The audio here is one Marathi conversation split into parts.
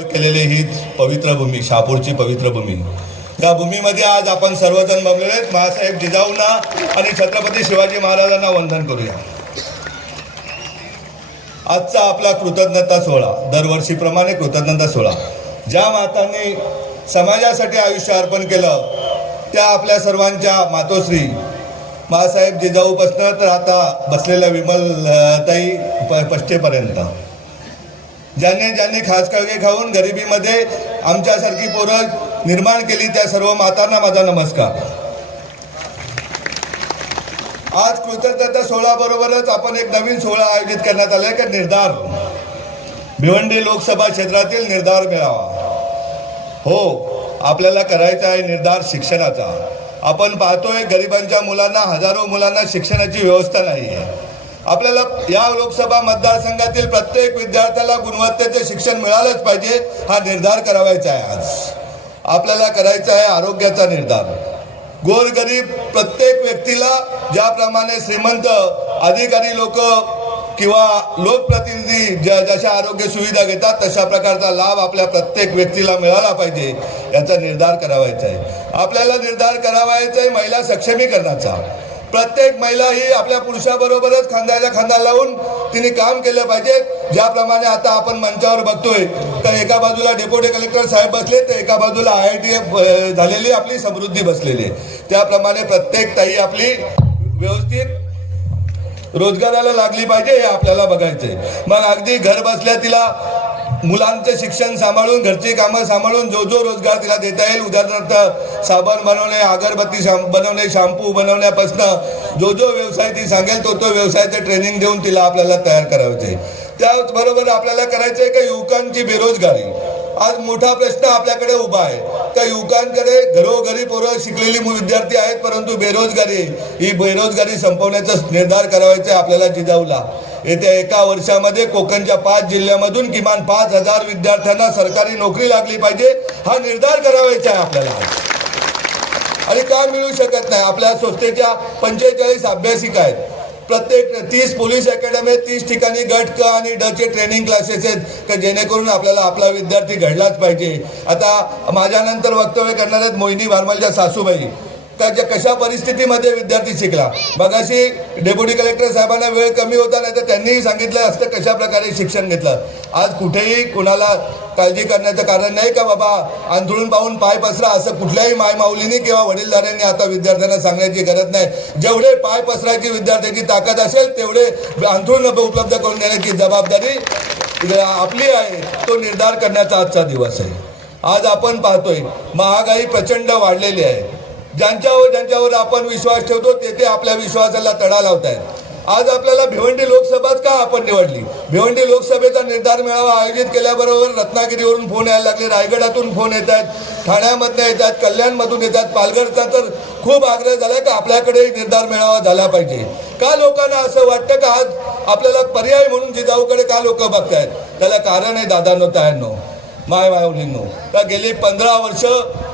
केलेली ही पवित्र भूमी, शहापूरची पवित्र भूमी, या भूमीमध्ये आज आपण सर्वजण जमलेले आहेत. महासाहेब जिजाऊंना आणि छत्रपती शिवाजी महाराजांना वंदन करूया. आजचा आपला कृतज्ञता सोहळा, दरवर्षीप्रमाणे कृतज्ञता सोहळा, ज्या मातांनी समाजासाठी आयुष्य अर्पण केलं त्या आपल्या सर्वांच्या मातोश्री महासाहेब जिजाऊपासून तर आता बसलेल्या विमलताई पष्टेपर्यंत ज्यांनी खास काळजी खाऊन गरिबीमध्ये आमच्यासारखी पोरं निर्माण केली त्या सर्व मातांना माझा नमस्कार. आज कृतज्ञता सोहळा बरोबरच आपण एक नवीन सोहळा आयोजित करण्यात आला की निर्धार, भिवंडी लोकसभा क्षेत्रातील निर्धार मेळावा. हो, आपल्याला करायचा आहे निर्धार शिक्षणाचा. आपण पाहतोय गरिबांच्या मुलांना, हजारो मुलांना शिक्षणाची व्यवस्था नाही आहे. आपल्याला या लोकसभा मतदारसंघातील प्रत्येक विद्यार्थ्याला गुणवत्तेचे शिक्षण मिळालंच पाहिजे, हा निर्धार करावायचा आहे. आज आपल्याला करायचा आहे आरोग्याचा निर्धार. गोरगरीब प्रत्येक व्यक्तीला ज्याप्रमाणे श्रीमंत अधिकारी लोक किंवा लोकप्रतिनिधी जशा आरोग्य सुविधा घेतात तशा प्रकारचा लाभ आपल्या प्रत्येक व्यक्तीला मिळाला पाहिजे, याचा निर्धार करावायचा आहे. आपल्याला निर्धार करावायचा आहे महिला सक्षमीकरणाचा. प्रत्येक महिला ही आपल्या पुरुषाबरोबरच खांद्याला खांदा लावून तिने काम केलं पाहिजे. ज्याप्रमाणे आता आपण मंचावर बघतोय तर एका बाजूला डेप्युटी कलेक्टर साहेब बसले तर एका बाजूला IIT झालेली आपली समृद्धी बसलेली आहे. त्याप्रमाणे प्रत्येक ताई आपली व्यवस्थित रोजगाराला लागली पाहिजे, हे आपल्याला बघायचंय. मग अगदी घर बसल्या तिला मुलांचे शिक्षण सांभाळून, घरची कामं सांभाळून जो रोजगार तिला देता येईल, उदाहरणार्थ साबण बनवणे, अगरबत्ती बनवणे, शॅम्पू बनवण्यापासून जो व्यवसाय ती सांगेल तो व्यवसायाचं ट्रेनिंग देऊन तिला आपल्याला तयार करायचे. त्याचबरोबर आपल्याला करायचं आहे का युवकांची बेरोजगारी. आज मोठा प्रश्न आपल्याकडे उभा आहे. त्या युवकांकडे घरोघरी पोरं शिकलेली विद्यार्थी आहेत, परंतु ही बेरोजगारी संपवण्याचा निर्धार करायचा आहे आपल्याला जिजाऊला. येत्या एका वर्षामध्ये कोकणच्या 5 जिल्ह्यामधून किमान 5,000 विद्यार्थ्यांना सरकारी नोकरी लागली पाहिजे, हा निर्धार करावायचा आहे आपल्याला. आणि का मिळू शकत नाही? आपल्या संस्थेच्या 45 अभ्यासिका आहेत. प्रत्येक 30 पोलीस अकॅडमी, 30 ठिकाणी गट क आणि ड चे ट्रेनिंग क्लासेस आहेत का जेणेकरून आपल्याला आपला विद्यार्थी घडलाच पाहिजे. आता माझ्यानंतर वक्तव्य करणार आहेत मोहिनी भारमलच्या सासूबाई. त्या कशा परिस्थितीमध्ये विद्यार्थी शिकला. मगाशी डेप्युटी कलेक्टर साहेबांना वेळ कमी होता, नाही तर त्यांनीही सांगितलं असतं कशा प्रकारे शिक्षण घेतलं. आज कुठेही कुणाला काळजी करण्याचं कारण नाही का बाबा अंथरुण पाहून पाय पसरा, असं कुठल्याही मायमाऊलीने किंवा वडीलधाऱ्यांनी आता विद्यार्थ्यांना सांगण्याची गरज नाही. जेवढे पाय पसरायची विद्यार्थ्याची ताकद असेल तेवढे अंथरुण उपलब्ध करून देण्याची जबाबदारी आपली आहे. तो निर्धार करण्याचा आजचा दिवस आहे. आज आपण पाहतोय महागाई प्रचंड वाढलेली आहे. ज्यांच्यावर आपण विश्वास ठेवतो ते आपल्या विश्वासाला तडा लावत आहेत. आज आपल्याला भिवंडी लोकसभाच का आपण निवडली? भिवंडी लोकसभेचा निर्धार मेळावा आयोजित केल्याबरोबर रत्नागिरीवरून फोन यायला लागले, रायगडातून फोन येत आहेत, ठाण्यामधून येतात, कल्याणमधून येतात, पालघरचा तर खूप आग्रह झाला की आपल्याकडे निर्धार मेळावा झाला पाहिजे. का लोकांना असं वाटतं का आज आपल्याला पर्याय म्हणून जिजाऊकडे का लोक बघतायत? त्याला कारण आहे दादांनो, तायांनो, मायमाऊलींनो. तर गेली 15 वर्ष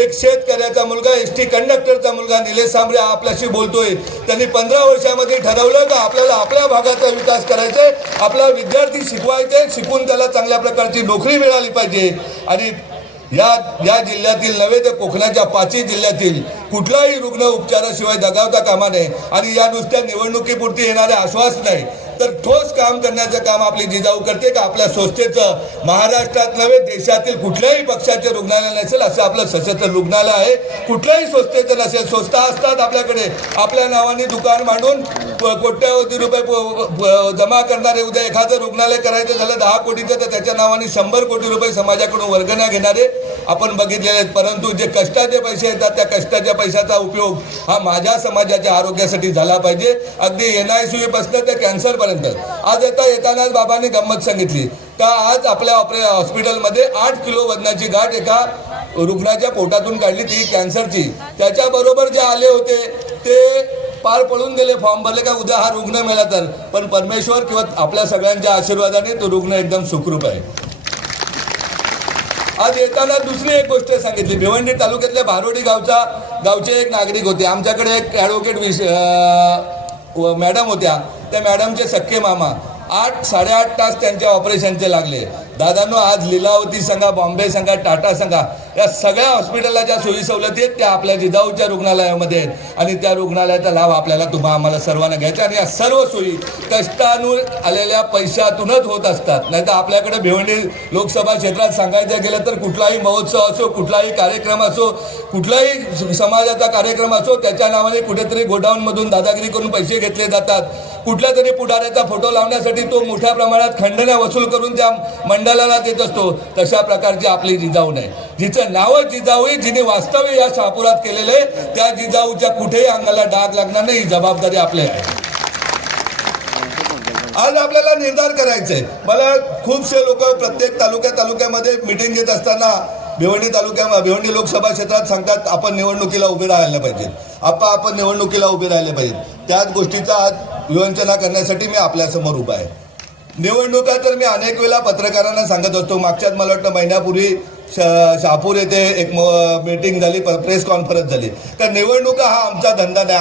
एक शेतकऱ्याचा मुलगा, ST कंडक्टरचा मुलगा निलेश सांबरे आपल्याशी बोलतोय. त्यांनी 15 वर्षामध्ये ठरवलं का आपल्याला आपल्या भागाचा विकास करायचा आहे, आपला विद्यार्थी शिकवायचे, शिकून त्याला चांगल्या प्रकारची नोकरी मिळाली पाहिजे. आणि या जिल्ह्यातील नव्हे तर कोकणाच्या 5 जिल्ह्यातील कुठलाही रुग्ण उपचाराशिवाय दगावता कामा नये. आणि या नुसत्या निवडणुकीपुरती येणारे आश्वास नाही तर ठोस काम करण्याचं काम आपली जिजाऊ करते का आपल्या संस्थेचं महाराष्ट्रात नव्हे देशातील कुठल्याही पक्षाचे रुग्णालय नसेल असं आपलं सशस्त्र रुग्णालय आहे. कुठल्याही संस्थेचं नसेल. संस्था असतात आपल्याकडे, आपल्या नावाने दुकान मांडून कोट्यावधी रुपये जमा करणारे. उद्या एखादं रुग्णालय करायचं झालं 10 कोटीचं तर त्याच्या नावाने 100 कोटी रुपये समाजाकडून वर्गण्या घेणारे आपण बघितलेले आहेत. परंतु जे कष्टाचे पैसे येतात त्या कष्टाच्या पैशाचा उपयोग हा माझ्या समाजाच्या आरोग्यासाठी झाला पाहिजे. अगदी NICU पासून ते कॅन्सर. आज येतानाच बाबांनी गंमत सांगितली का आज आपल्या हॉस्पिटलमध्ये 8 किलो वजनाची गाठ एका रुग्णाच्या पोटातून काढली, ती कॅन्सरची. त्याच्याबरोबर जे आले होते ते पार पडून गेले, फॉर्म भरले का उद्या हा रुग्ण मिळाला तर. पण परमेश्वर किंवा आपल्या सगळ्यांच्या आशीर्वादाने तो रुग्ण एकदम सुखरूप आहे. आज येताना दुसरी एक गोष्ट सांगितली. भिवंडी तालुक्यातल्या भारोडी गावचे एक नागरिक होते. आमच्याकडे एक ॲडव्होकेट मॅडम होत्या. त्या मॅडमचे सख्खे मामा 8-8.5 तास त्यांच्या ऑपरेशनचे लागले. दादांनो, आज लीलावती सांगा, बॉम्बे सांगा, टाटा सांगा, या सगळ्या हॉस्पिटलला ज्या सोयी सवलती आहेत त्या आपल्या जिजाऊच्या रुग्णालयामध्ये आहेत आणि त्या रुग्णालयाचा लाभ आपल्याला आम्हाला सर्वांना घ्यायचा. आणि या सर्व सोयी कष्टातून आलेल्या पैशातूनच होत असतात. नाहीतर आपल्याकडे भिवंडी लोकसभा क्षेत्रात सांगायचं गेलं तर कुठलाही महोत्सव असो, कुठलाही कार्यक्रम असो, कुठलाही समाजाचा कार्यक्रम असो, त्याच्या नावाने कुठेतरी गोडाऊनमधून दादागिरी करून पैसे घेतले जातात. कुठल्या तरी पुढाऱ्याचा फोटो लावण्यासाठी तो मोठ्या प्रमाणात खंडण्या वसूल करून त्या मंडळाला देत असतो. तशा प्रकारची आपली जिजाऊ नाही. जिचं नावच जिजाऊ आहे, जिने वास्तव्य या शहापुरात केलेले, त्या जिजाऊच्या कुठेही अंगाला डाग लागणार नाही. ही जबाबदारी आपली आहे. आज आपल्याला निर्धार करायचा आहे. मला खूपसे लोक प्रत्येक तालुक्यामध्ये मिटिंग घेत असताना भिवंडी लोकसभा क्षेत्रात सांगतात आपण निवडणुकीला उभे राहायला पाहिजे, आपण निवडणुकीला उभे राहिले पाहिजे. त्याच गोष्टीचा आज विवंचना करण्यासाठी मी आपल्यासमोर उभा आहे. निवडणुका तर मी अनेक वेळा पत्रकारांना सांगत असतो. मागच्याच मला वाटतं महिन्यापूर्वी शहापूर येथे एक मीटिंग झाली, प्रेस कॉन्फरन्स झाली. तर निवडणुका हा आमचा धंदा नाही,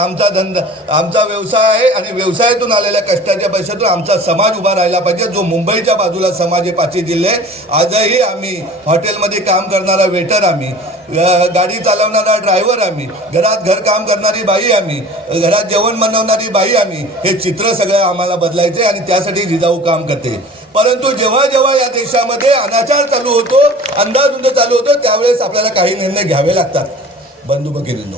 आमचा व्यवसाय आहे आणि व्यवसायातून आलेल्या कष्टाच्या पैशातून आमचा समाज उभा राहिला पाहिजे. जो मुंबईच्या बाजूला समाज आहे, 5 जिल्हे, आजही आम्ही हॉटेलमध्ये काम करणारा वेटर, आम्ही गाडी चालवणारा ड्रायव्हर, आम्ही घरात घरकाम करणारी बाई, आम्ही घरात जेवण बनवणारी बाई, आम्ही हे चित्र सगळं आम्हाला बदलायचे आणि त्यासाठी जिजाऊ काम करते. परंतु जेव्हा जेव्हा या देशामध्ये अनाचार चालू होतो, अंधाधुंद चालू होतो, त्यावेळेस आपल्याला काही निर्णय घ्यावे लागतात बंधू भगिनींनो.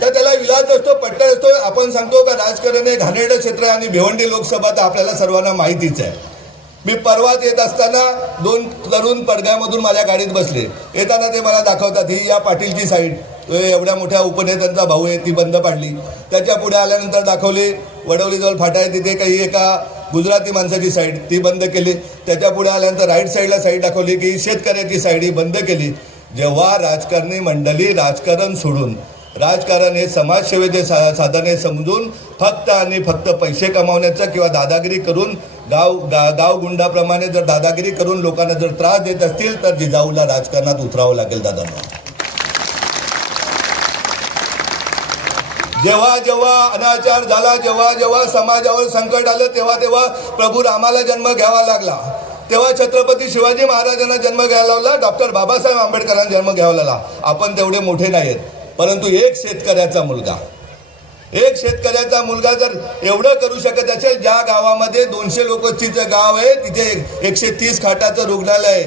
तर त्याला विलास असतो, पट्टा असतो. आपण सांगतो का राजकारण हे घाणेरडं क्षेत्र आहे आणि भिवंडी लोकसभा तर आपल्याला सर्वांना माहितीच आहे. मी परवाच येत असताना 2 तरुण पडद्यामधून माझ्या गाडीत बसले. येताना ते मला दाखवतात, ही या पाटीलची साईड, एवढ्या मोठ्या उपनेत्यांचा भाऊ आहे, ती बंद पाडली. त्याच्या पुढे आल्यानंतर दाखवली वडवलीजवळ फाटा आहे, तिथे काही एका गुजराती माणसाची साईड, ती बंद केली. त्याच्या पुढे आल्यानंतर राईट साईडला साईड दाखवली की शेतकऱ्याची साईड, ही बंद केली. जेव्हा राजकारणी मंडळी राजकारण सोडून, राजकारण हे समाजसेवेचे साधन हे समजून फक्त आणि फक्त पैसे कमावण्याचं किंवा दादागिरी करून गाव गुंडाप्रमाणे जर दादागिरी करून लोकांना जर त्रास देत असतील तर जिजाऊला राजकारणात उतरावं लागेल दादांना. जेव्हा जेव्हा अनाचार झाला, जेव्हा जेव्हा समाजावर संकट आलं, तेव्हा प्रभू रामाला जन्म घ्यावा लागला. तेव्हा छत्रपती शिवाजी महाराजांना जन्म घ्यायला लावला, डॉक्टर बाबासाहेब आंबेडकरांना जन्म घ्यावा लागला. आपण तेवढे मोठे नाहीत, परंतु एक शेतकऱ्याचा मुलगा जर एवढं करू शकत असेल, ज्या गावामध्ये 200 लोकवस्तीचं गाव आहे, तिथे 130 खाटाचं रुग्णालय,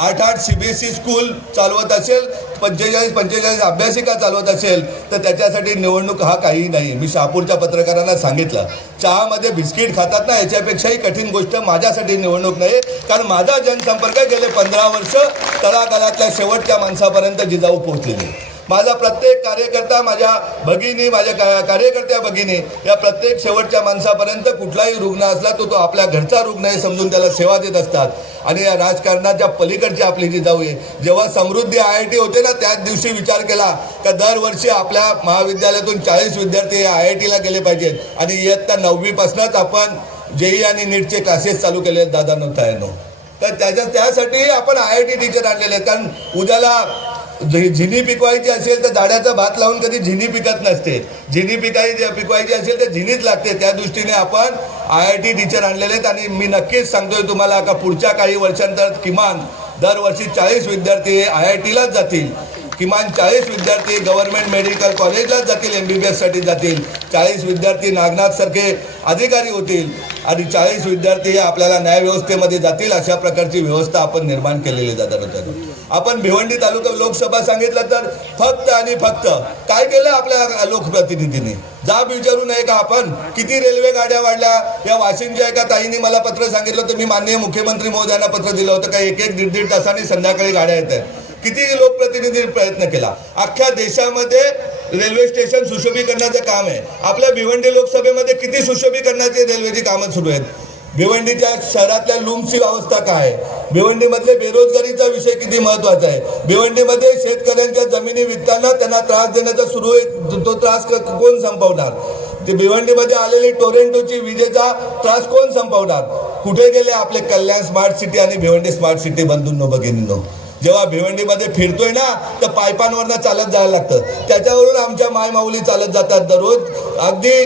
8 CBSE स्कूल चालवत असेल, 45 अभ्यासिका चालवत असेल, तर त्याच्यासाठी निवडणूक हा काही नाही. मी शहापूरच्या पत्रकारांना सांगितलं, चहामध्ये बिस्किट खातात ना, याच्यापेक्षाही कठीण गोष्ट माझ्यासाठी निवडणूक नाही. कारण माझा जनसंपर्क गेले 15 वर्ष तळागाळातल्या शेवटच्या माणसापर्यंत जिजाऊ पोहोचलेली. माझा प्रत्येक कार्यकर्ता, माझ्या भगिनी, माझ्या कार्यकर्त्या भगिनी, या प्रत्येक शेवटच्या माणसापर्यंत कुठलाही रुग्ण असला तो आपल्या घरचा रुग्ण आहे समजून त्याला सेवा देत असतात. आणि या राजकारणाच्या पलीकडची आपली जिजाऊ आहे. जेव्हा समृद्धी IIT होते ना, त्याच दिवशी विचार केला का दरवर्षी आपल्या महाविद्यालयातून 40 विद्यार्थी IITला गेले पाहिजेत आणि इयत्ता 9वी पासूनच आपण JEE आणि नीटचे क्लासेस चालू केले आहेत दादा नव्हता. तर त्यासाठी आपण IIT टीचर आणलेले आहेत. कारण उद्याला झिनी पिकवायची असेल तर दाड्याचा भात लावून कधी झिनी पिकत नसते. झिनी पिकवायची असेल तर झिनीच लागते. त्या दृष्टीने आपण IIT टीचर आणलेले आहेत. आणि मी नक्कीच सांगतोय तुम्हाला का पुढच्या काही वर्षांतर किमान दरवर्षी 40 विद्यार्थी IITलाच जातील. किमान 40 विद्यार्थी गव्हर्नमेंट मेडिकल कॉलेजलाच जातील, MBBS साठी जातील. 40 विद्यार्थी नागनाथसारखे अधिकारी होतील आणि 40 विद्यार्थी आपल्याला न्यायव्यवस्थेमध्ये जातील. अशा प्रकारची व्यवस्था आपण निर्माण केलेली जातात. आपण भिवंडी तालुका लोकसभा सांगितलं तर फक्त आणि फक्त काय केलं आपल्या लोकप्रतिनिधींनी, जाब विचारू नये का आपण? किती रेल्वे गाड्या वाढल्या. या वाशिमच्या एका ताईंनी मला पत्र सांगितलं होतं, मी माननीय मुख्यमंत्री महोदयांना पत्र दिलं होतं का 1-1, 1.5 तासांनी संध्याकाळी गाड्या येत आहेत. किती लोकप्रतिनिधींनी प्रयत्न केला. अख्ख्या देशामध्ये रेल्वे स्टेशन सुशोभीकरणाचं काम आहे. आपल्या भिवंडी लोकसभेमध्ये किती सुशोभीकरणाची रेल्वेची कामं सुरू आहेत. भिवंडीच्या शहरातल्या लूमची अवस्था काय आहे. भिवंडीमधले बेरोजगारीचा विषय किती महत्वाचा आहे. भिवंडीमध्ये शेतकऱ्यांच्या जमिनी विकताना त्यांना त्रास देण्याचा सुरू आहे, तो त्रास कोण संपवणार. ते भिवंडीमध्ये आलेली टोरेंटोची विजेचा त्रास कोण संपवणार. कुठे गेले आपले कल्याण स्मार्ट सिटी आणि भिवंडी स्मार्ट सिटी बंधूंनो भगिनींनो. जेव्हा भिवंडीमध्ये फिरतोय ना तर पायपांवरनं चालत जायला लागतं. त्याच्यावरून आमच्या मायमाऊली चालत जातात दररोज. अगदी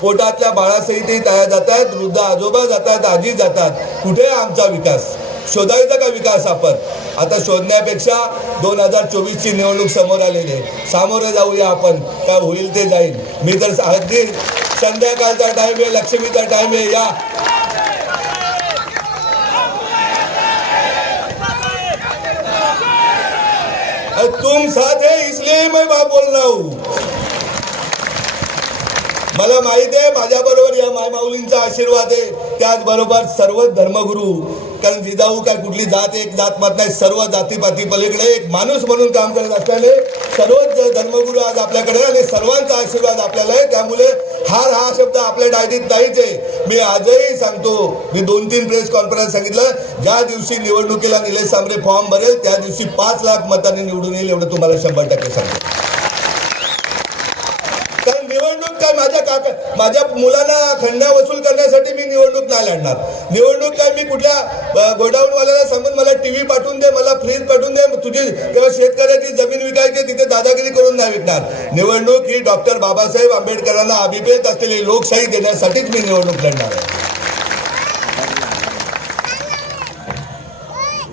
पोटातल्या बाळासहितही तयार जातात, वृद्ध आजोबा जातात, आजी जातात. कुठे आमचा विकास. शोधायचा का विकास आपण? आता शोधण्यापेक्षा 2024ची निवडणूक समोर आलेली आहे, सामोरं जाऊया आपण, काय होईल ते जाईल. मी तर अगदी संध्याकाळचा टाइम आहे, लक्ष्मीचा टाइम आहे, या तुम साथ है इसलिए मैं बात बोल रहा हूं. मला माहिती आहे माझ्याबरोबर या मायमाऊलींचा आशीर्वाद आहे, त्याचबरोबर सर्व धर्मगुरू, कारण जिजाऊ काय कुठली जात एक जात मात नाही, सर्व जातीपाती पलीकडे एक माणूस म्हणून काम करत असल्याने सर्वच धर्मगुरू आज आपल्याकडे आणि सर्वांचा आशीर्वाद आपल्याला आहे. त्यामुळे हार हा शब्द आपल्या डायरीत नाहीच आहे. मी आजही सांगतो, मी 2-3 प्रेस कॉन्फरन्स सांगितलं, ज्या दिवशी निवडणुकीला निलेश सांबरे फॉर्म भरेल त्या दिवशी 5 लाख मतांनी निवडून येईल, एवढं तुम्हाला 100% सांगतो. कारण निवडणूक काय माझ्या मुलांना खंडा वसूल करण्यासाठी मी निवडणूक नाही लढणार. निवडणूक काय मी कुठल्या गोडाऊनवाल्याला सांगून मला टीव्ही पाठवून दे, मला फ्रीज पाठवून दे, तुझी तेव्हा शेतकऱ्याची जमीन विकायची तिथे दादागिरी करून नाही विकणार. निवडणूक ही डॉक्टर बाबासाहेब आंबेडकरांना अभिप्रेत असलेली लोकशाही देण्यासाठीच मी निवडणूक लढणार आहे.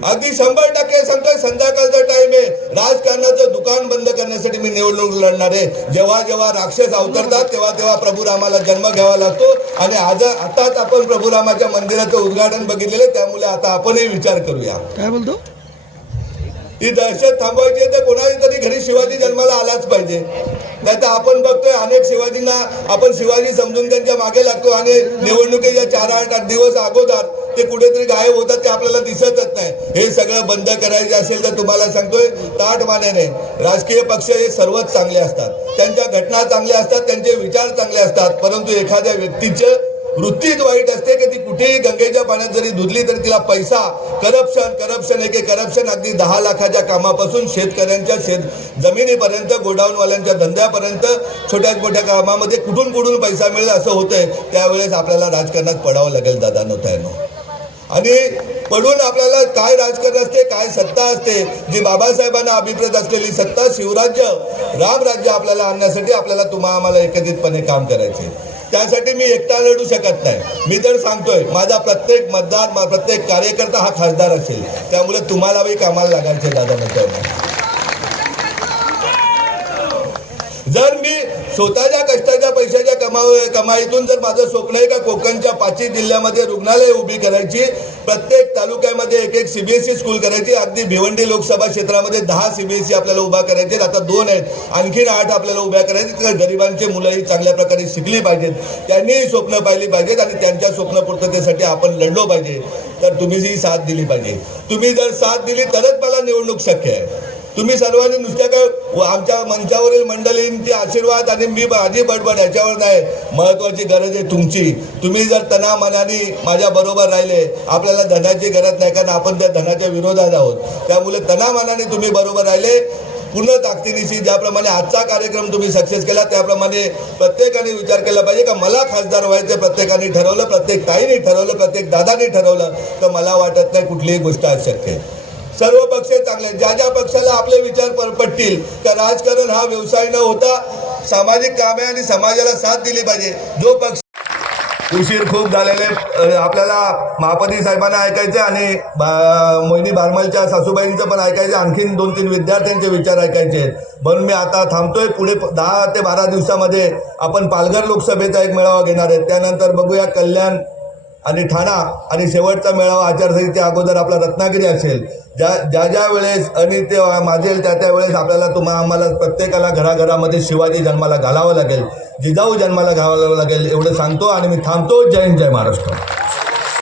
अगदी 100% सांगतोय, संध्याकाळचा टाइम आहे, राजकारणाचं दुकान बंद करण्यासाठी मी निवडणूक लढणार आहे. जेव्हा जेव्हा राक्षस अवतरतात तेव्हा तेव्हा प्रभू रामाला जन्म घ्यावा लागतो आणि आताच आपण प्रभू रामाच्या मंदिराचं उद्घाटन बघितलेलं, त्यामुळे आता आपणही विचार करूया. काय बोलतो? ही दहशत थांबवायची तर कोणाही तरी घरी शिवाजी जन्माला आलाच पाहिजे. नाही तर आपण बघतोय अनेक शिवाजींना आपण शिवाजी समजून त्यांच्या मागे लागतो आणि निवडणुकीच्या 4-8 दिवस अगोदर ते कुठेतरी गायब होतात, ते आपल्याला दिसतच नाही. हे सगळं बंद करायचे असेल तर तुम्हाला सांगतोय ताठ मानेने, राजकीय पक्ष हे सर्वच चांगले असतात, त्यांच्या घटना चांगल्या असतात, त्यांचे विचार चांगले असतात, परंतु एखाद्या व्यक्तीचं वृत्तीच वाईट असते की ती कुठेही गंगेच्या पाण्यात जरी धुतली तरी तिला पैसा, करप्शन अगदी 10 लाखाच्या कामापासून शेतकऱ्यांच्या जमिनीपर्यंत, गोडाऊनवाल्यांच्या धंद्यापर्यंत, छोट्या मोठ्या कामामध्ये कुठून पैसा मिळेल असं होतंय. त्यावेळेस आपल्याला राजकारणात पडावं लागेल दादा नव्हतं. आणि पडून आपल्याला काय राजकारण असते, काय सत्ता असते, जी बाबासाहेबांना अभिप्रेत असलेली सत्ता, शिवराज्य, रामराज्य आपल्याला आणण्यासाठी आपल्याला आम्हाला एकत्रितपणे काम करायचे. त्यासाठी मी एकटा लढू शकत नाही. मी तर सांगतोय माझा प्रत्येक मतदार, प्रत्येक कार्यकर्ता हा खासदार असेल, त्यामुळे तुम्हालाही कामाला लागायचे दादा नव्हतं. जर मी स्वतःच्या कष्टाच्या पैशाच्या कमाईतून जर माझं स्वप्न आहे का कोकणच्या 5 जिल्ह्यामध्ये रुग्णालय उभी करायची, प्रत्येक तालुक्यामध्ये एक सीबीएसई स्कूल करायची, अगदी भिवंडी लोकसभा क्षेत्रामध्ये 10 सीबीएसई आपल्याला उभा करायचे, आता 2 आहेत, आणखीन 8 आपल्याला उभ्या करायचे. गरिबांची मुलंही चांगल्या प्रकारे शिकली पाहिजेत, त्यांनीही स्वप्न पाहिली पाहिजेत आणि त्यांच्या स्वप्न पूर्ततेसाठी आपण लढलो पाहिजे. तर तुम्हीही साथ दिली पाहिजे. तुम्ही जर साथ दिली तरच मला निवडणूक शक्य आहे. तुम्ही सर्वांनी नुसत्या काय आमच्या मंचावरील मंडळींचे आशीर्वाद आणि मी माझी बडबड याच्यावर नाही, महत्वाची गरज आहे तुमची. तुम्ही जर तनामनाने माझ्या बरोबर राहिले, आपल्याला धनाची गरज नाही, कारण आपण त्या धनाच्या विरोधात आहोत. त्यामुळे तनामनाने तुम्ही बरोबर राहिले, पूर्ण ताकदीनिशी ज्याप्रमाणे आजचा कार्यक्रम तुम्ही सक्सेस केला, त्याप्रमाणे प्रत्येकाने विचार केला पाहिजे का मला खासदार व्हायचं. प्रत्येकाने ठरवलं, प्रत्येक ताईने ठरवलं, प्रत्येक दादाने ठरवलं, तर मला वाटत नाही कुठलीही गोष्ट अशक्य आहे. सर्व पक्ष चांगले, ज्या पक्षाला आपले विचार पटतील, का राजकारण हा व्यवसाय न होता सामाजिक काम आहे आणि समाजाला साथ दिली पाहिजे. जो पक्ष उशीर खूप झालेले, आपल्याला महापती साहेबांना ऐकायचे आणि मोहिनी बारमलच्या सासूबाईंचं पण ऐकायचे, आणखीन 2-3 विद्यार्थ्यांचे विचार ऐकायचे. म्हणून मी आता थांबतोय. पुढे 10 ते 12 दिवसामध्ये आपण पालघर लोकसभेचा एक मेळावा घेणार आहे. त्यानंतर बघूया कल्याण आणि ठाणा आणि शेवटचा मेळावा आचारसंहितेच्या अगोदर आपला रत्नागिरी असेल. ज्या वेळेस आणि ते माजेल त्या वेळेस आपल्याला आम्हाला प्रत्येकाला घराघरामध्ये शिवाजी जन्माला घालावं लागेल, जिजाऊ जन्माला घालावं लागेल, एवढं सांगतो आणि मी थांबतो. जय हिंद, जय महाराष्ट्र.